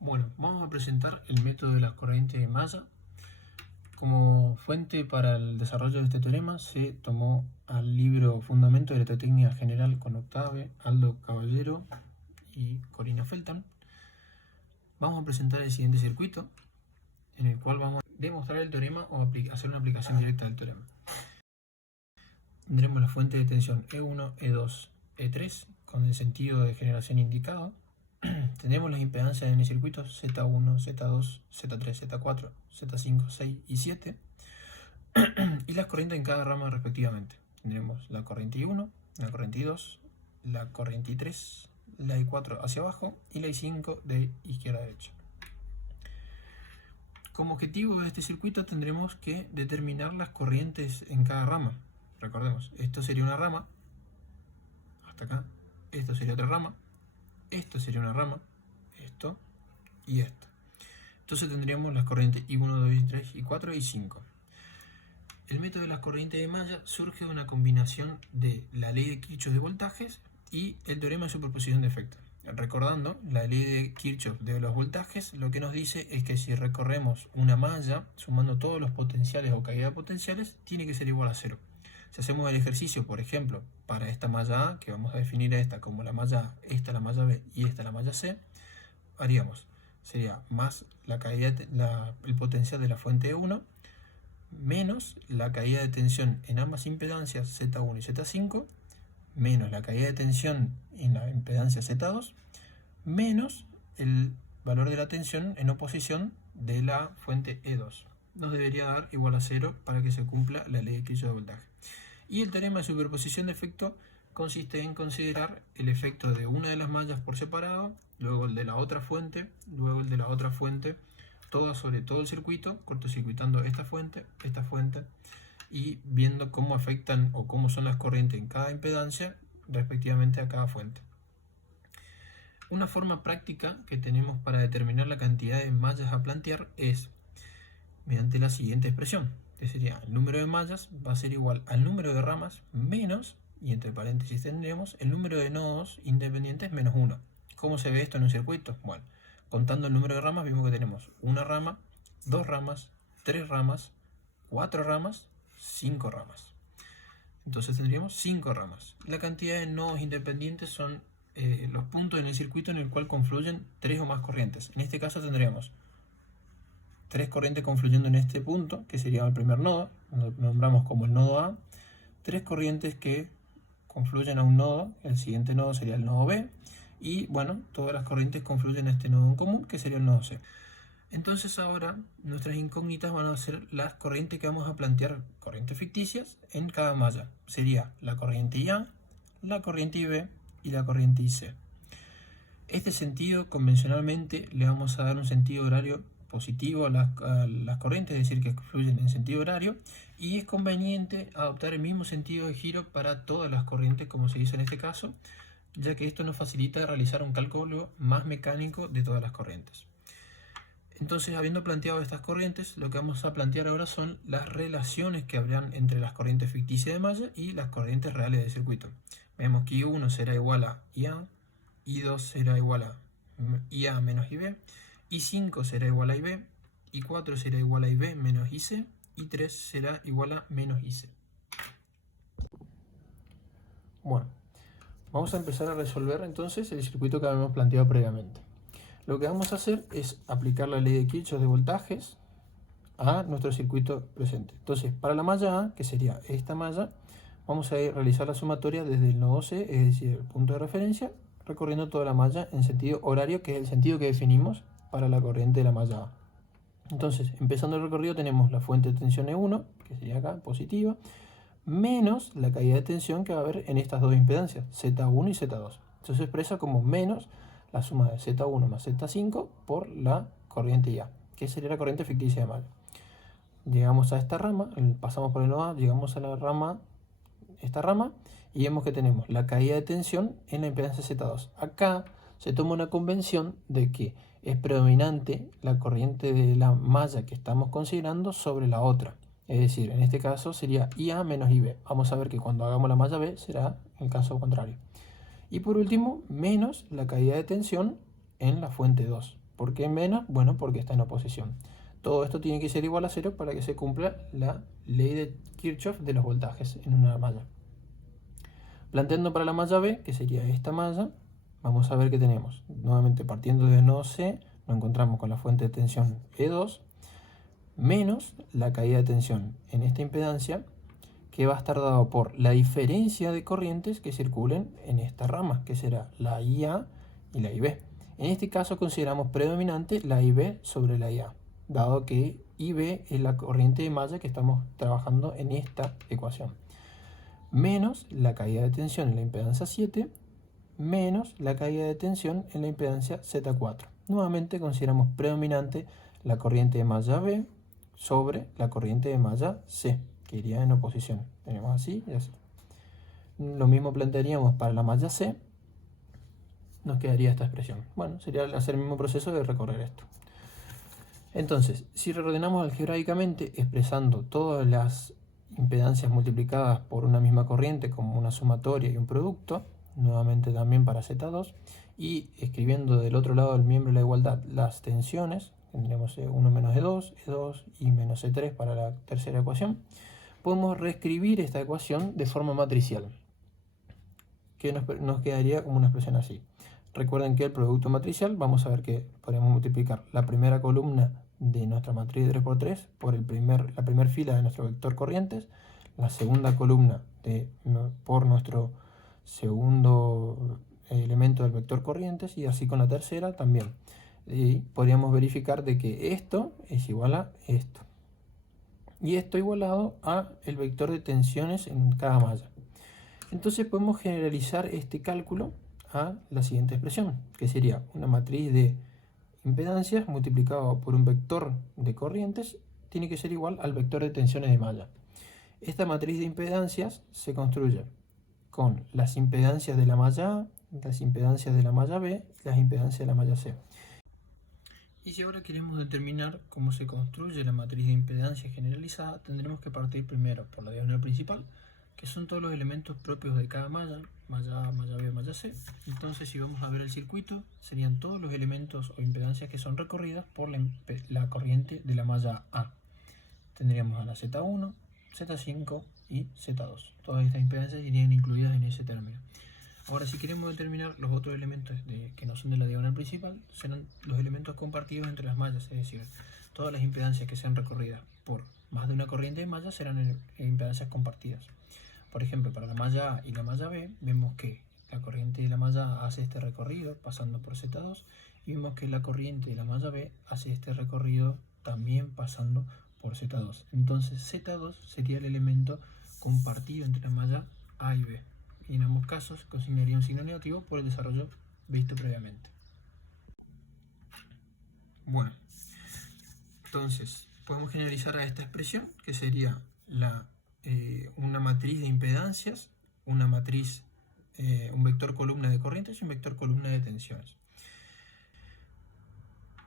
Bueno, vamos a presentar el método de las corrientes de malla. Como fuente para el desarrollo de este teorema se tomó al libro Fundamento de Electrotecnia General con Octave, Aldo Caballero y Corina Feltham. Vamos a presentar el siguiente circuito, en el cual vamos a demostrar el teorema o hacer una aplicación directa del teorema. Tendremos la fuente de tensión E1, E2, E3 con el sentido de generación indicado. Tendremos las impedancias en el circuito Z1, Z2, Z3, Z4, Z5, 6 y 7 y las corrientes en cada rama respectivamente. Tendremos la corriente I1, la corriente I2, la corriente I3, la I4 hacia abajo y la I5 de izquierda a derecha. Como objetivo de este circuito tendremos que determinar las corrientes en cada rama. Recordemos, esto sería una rama, hasta acá, esto sería otra rama, esto sería una rama, esto y esto. Entonces tendríamos las corrientes I1, 2, I3, I4 y 5. El método de las corrientes de malla surge de una combinación de la ley de Kirchhoff de voltajes y el teorema de superposición de efectos. Recordando, la ley de Kirchhoff de los voltajes lo que nos dice es que si recorremos una malla sumando todos los potenciales o caídas potenciales, tiene que ser igual a 0. Si hacemos el ejercicio, por ejemplo, para esta malla A, que vamos a definir a esta como la malla A, esta la malla B y esta la malla C, haríamos, sería más la caída, el potencial de la fuente E1, menos la caída de tensión en ambas impedancias Z1 y Z5, menos la caída de tensión en la impedancia Z2, menos el valor de la tensión en oposición de la fuente E2. Nos debería dar igual a 0 para que se cumpla la ley de Kirchhoff de voltaje. Y el teorema de superposición de efecto consiste en considerar el efecto de una de las mallas por separado, luego el de la otra fuente, luego el de la otra fuente, todo sobre todo el circuito, cortocircuitando esta fuente, y viendo cómo afectan o cómo son las corrientes en cada impedancia respectivamente a cada fuente. Una forma práctica que tenemos para determinar la cantidad de mallas a plantear es mediante la siguiente expresión, que sería el número de mallas va a ser igual al número de ramas menos, y entre paréntesis tendremos el número de nodos independientes menos 1. ¿Cómo se ve esto en un circuito? Bueno, contando el número de ramas vimos que tenemos una rama, dos ramas, tres ramas, cuatro ramas, 5 ramas. Entonces tendríamos 5 ramas. La cantidad de nodos independientes son los puntos en el circuito en el cual confluyen 3 o más corrientes. En este caso tendríamos 3 corrientes confluyendo en este punto, que sería el primer nodo, lo nombramos como el nodo A, 3 corrientes que confluyen a un nodo, el siguiente nodo sería el nodo B, y bueno, todas las corrientes confluyen a este nodo en común, que sería el nodo C. Entonces ahora nuestras incógnitas van a ser las corrientes que vamos a plantear, corrientes ficticias, en cada malla. Sería la corriente IA, la corriente IB y la corriente IC. Este sentido convencionalmente le vamos a dar un sentido horario positivo a las corrientes, es decir, que fluyen en sentido horario, y es conveniente adoptar el mismo sentido de giro para todas las corrientes, como se hizo en este caso, ya que esto nos facilita realizar un cálculo más mecánico de todas las corrientes. Entonces, habiendo planteado estas corrientes, lo que vamos a plantear ahora son las relaciones que habrán entre las corrientes ficticias de malla y las corrientes reales del circuito. Vemos que I1 será igual a IA, I2 será igual a IA menos IB, I5 será igual a IB, I4 será igual a IB menos IC, I3 será igual a menos IC. Bueno, vamos a empezar a resolver entonces el circuito que habíamos planteado previamente. Lo que vamos a hacer es aplicar la ley de Kirchhoff de voltajes a nuestro circuito presente. Entonces, para la malla A, que sería esta malla, vamos a realizar la sumatoria desde el nodo C, es decir, el punto de referencia, recorriendo toda la malla en sentido horario, que es el sentido que definimos para la corriente de la malla A. Entonces, empezando el recorrido tenemos la fuente de tensión E1, que sería acá, positiva, menos la caída de tensión que va a haber en estas dos impedancias, Z1 y Z2. Eso se expresa como menos la suma de Z1 más Z5 por la corriente IA, que sería la corriente ficticia de malla. Llegamos a esta rama, pasamos por el nodo A, llegamos a la rama, esta rama, y vemos que tenemos la caída de tensión en la impedancia Z2. Acá se toma una convención de que es predominante la corriente de la malla que estamos considerando sobre la otra. Es decir, en este caso sería IA menos IB. Vamos a ver que cuando hagamos la malla B será el caso contrario. Y por último, menos la caída de tensión en la fuente 2. ¿Por qué menos? Bueno, porque está en oposición. Todo esto tiene que ser igual a 0 para que se cumpla la ley de Kirchhoff de los voltajes en una malla. Planteando para la malla B, que sería esta malla, vamos a ver qué tenemos. Nuevamente, partiendo del nodo C, nos encontramos con la fuente de tensión E2, menos la caída de tensión en esta impedancia, que va a estar dado por la diferencia de corrientes que circulen en esta rama, que será la IA y la IB. En este caso consideramos predominante la IB sobre la IA, dado que IB es la corriente de malla que estamos trabajando en esta ecuación. Menos la caída de tensión en la impedancia 7, menos la caída de tensión en la impedancia Z4. Nuevamente consideramos predominante la corriente de malla B sobre la corriente de malla C, que iría en oposición. Tenemos así y así. Lo mismo plantearíamos para la malla C, nos quedaría esta expresión. Bueno, sería hacer el mismo proceso de recorrer esto. Entonces, si reordenamos algebraicamente expresando todas las impedancias multiplicadas por una misma corriente como una sumatoria y un producto, nuevamente también para Z2, y escribiendo del otro lado del miembro de la igualdad las tensiones, tendremos 1 menos E2, E2 y menos E3 para la tercera ecuación, podemos reescribir esta ecuación de forma matricial, que nos quedaría como una expresión así. Recuerden que el producto matricial, vamos a ver que podemos multiplicar la primera columna de nuestra matriz de 3×3 por la primera fila de nuestro vector corrientes, la segunda columna por nuestro segundo elemento del vector corrientes, y así con la tercera también. Y podríamos verificar de que esto es igual a esto, y esto igualado a el vector de tensiones en cada malla. Entonces podemos generalizar este cálculo a la siguiente expresión, que sería una matriz de impedancias multiplicado por un vector de corrientes tiene que ser igual al vector de tensiones de malla. Esta matriz de impedancias se construye con las impedancias de la malla A, las impedancias de la malla B y las impedancias de la malla C. Y si ahora queremos determinar cómo se construye la matriz de impedancia generalizada, tendremos que partir primero por la diagonal principal, que son todos los elementos propios de cada malla, malla A, malla B, malla C. Entonces, si vamos a ver el circuito, serían todos los elementos o impedancias que son recorridas por la corriente de la malla A. Tendríamos a la Z1, Z5 y Z2. Todas estas impedancias irían incluidas en ese término. Ahora, si queremos determinar los otros elementos que no son de la diagonal principal, serán los elementos compartidos entre las mallas, es decir, todas las impedancias que sean recorridas por más de una corriente de mallas serán impedancias compartidas. Por ejemplo, para la malla A y la malla B, vemos que la corriente de la malla A hace este recorrido pasando por Z2, y vemos que la corriente de la malla B hace este recorrido también pasando por Z2. Entonces Z2 sería el elemento compartido entre la malla A y B. Y en ambos casos consignaría un signo negativo por el desarrollo visto previamente. Bueno, entonces podemos generalizar a esta expresión, que sería una matriz de impedancias, una matriz, un vector columna de corrientes y un vector columna de tensiones.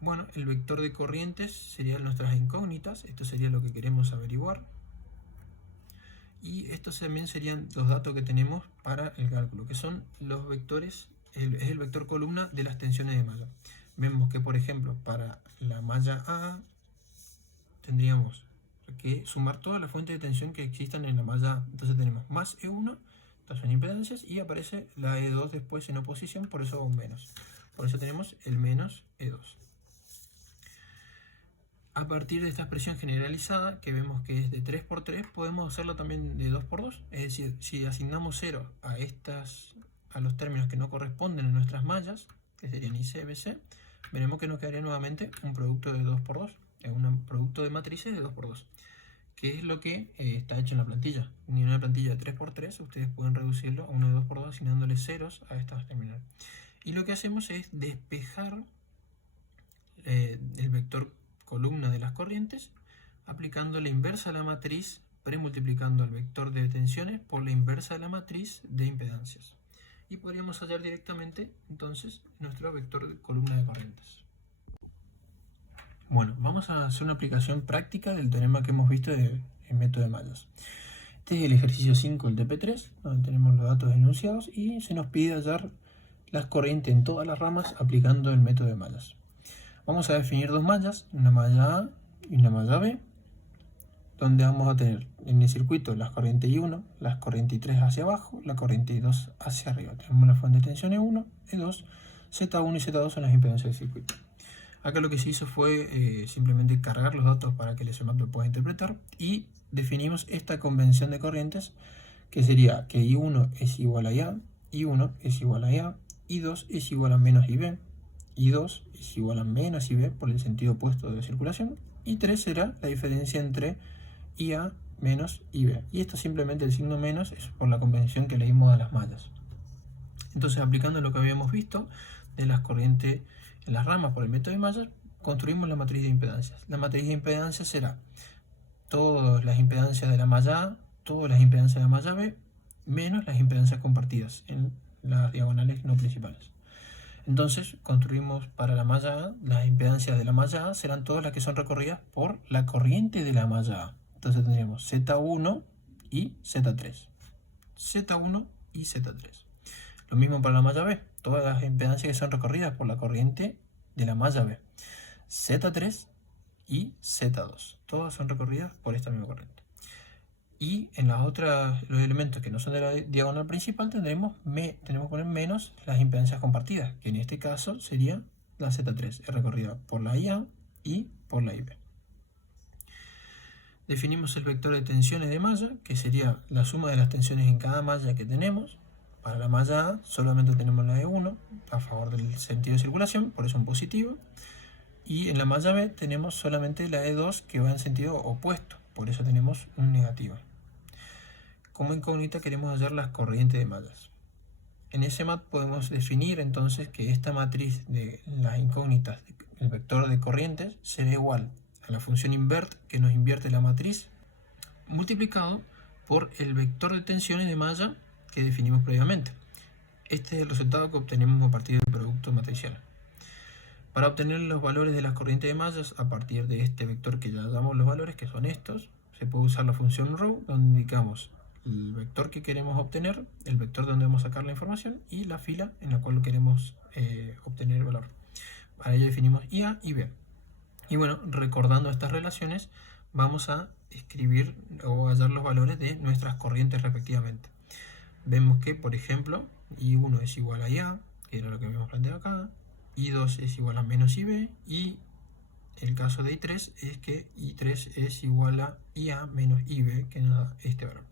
Bueno, el vector de corrientes serían nuestras incógnitas, esto sería lo que queremos averiguar. Y estos también serían los datos que tenemos para el cálculo, que son los vectores, es el vector columna de las tensiones de malla. Vemos que, por ejemplo, para la malla A tendríamos que sumar todas las fuentes de tensión que existan en la malla A. Entonces tenemos más E1, estas son impedancias, y aparece la E2 después en oposición, por eso un menos. Por eso tenemos el menos E2. A partir de esta expresión generalizada, que vemos que es de 3×3, podemos hacerlo también de 2×2. Es decir, si asignamos 0 a los términos que no corresponden a nuestras mallas, que serían IC, BC, veremos que nos quedaría nuevamente un producto de 2×2. Es un producto de matrices de 2×2, que es lo que está hecho en la plantilla. En una plantilla de 3×3, ustedes pueden reducirlo a uno de 2×2 asignándole ceros a estas terminales. Y lo que hacemos es despejar el vector columna de las corrientes, aplicando la inversa a la matriz, premultiplicando el vector de tensiones por la inversa de la matriz de impedancias. Y podríamos hallar directamente entonces nuestro vector de columna de corrientes. Bueno, vamos a hacer una aplicación práctica del teorema que hemos visto en método de mallas. Este es el ejercicio 5 del TP3, donde tenemos los datos enunciados y se nos pide hallar las corrientes en todas las ramas aplicando el método de mallas. Vamos a definir dos mallas, una malla A y una malla B, donde vamos a tener en el circuito las corrientes I1, las corrientes I3 hacia abajo, la corriente I2 hacia arriba. Tenemos la fuente de tensión E1, E2, Z1 y Z2 son las impedancias del circuito. Acá lo que se hizo fue simplemente cargar los datos para que el SMAP lo pueda interpretar y definimos esta convención de corrientes, que sería que I1 es igual a IA, I1 es igual a IA, I2 es igual a menos IB, I2 es igual a menos IB por el sentido opuesto de circulación, y 3 será la diferencia entre IA menos IB. Y esto simplemente el signo menos es por la convención que leímos a las mallas. Entonces, aplicando lo que habíamos visto de las corrientes en las ramas por el método de mallas, construimos la matriz de impedancias. La matriz de impedancias será todas las impedancias de la malla A, todas las impedancias de la malla B, menos las impedancias compartidas en las diagonales no principales. Entonces, construimos para la malla A, las impedancias de la malla A serán todas las que son recorridas por la corriente de la malla A. Entonces tendremos Z1 y Z3. Z1 y Z3. Lo mismo para la malla B, todas las impedancias que son recorridas por la corriente de la malla B. Z3 y Z2. Todas son recorridas por esta misma corriente. Y en las otras, los elementos que no son de la diagonal principal, tenemos que poner menos las impedancias compartidas, que en este caso sería la Z3, es recorrida por la IA y por la IB. Definimos el vector de tensiones de malla, que sería la suma de las tensiones en cada malla que tenemos. Para la malla A solamente tenemos la E1 a favor del sentido de circulación, por eso en positivo. Y en la malla B tenemos solamente la E2 que va en sentido opuesto, por eso tenemos un negativo. Como incógnita queremos hallar las corrientes de mallas. En SMAT podemos definir entonces que esta matriz de las incógnitas, el vector de corrientes, será igual a la función invert, que nos invierte la matriz, multiplicado por el vector de tensiones de malla que definimos previamente. Este es el resultado que obtenemos a partir del producto matricial. Para obtener los valores de las corrientes de mallas a partir de este vector que ya damos los valores, que son estos, se puede usar la función row, donde indicamos el vector que queremos obtener, el vector donde vamos a sacar la información y la fila en la cual queremos obtener el valor. Para ello definimos IA y B. Y bueno, recordando estas relaciones, vamos a escribir o hallar los valores de nuestras corrientes respectivamente. Vemos que, por ejemplo, I1 es igual a IA, que era lo que habíamos planteado acá, I2 es igual a menos IB, y el caso de I3 es que I3 es igual a IA menos IB, que nos da este valor.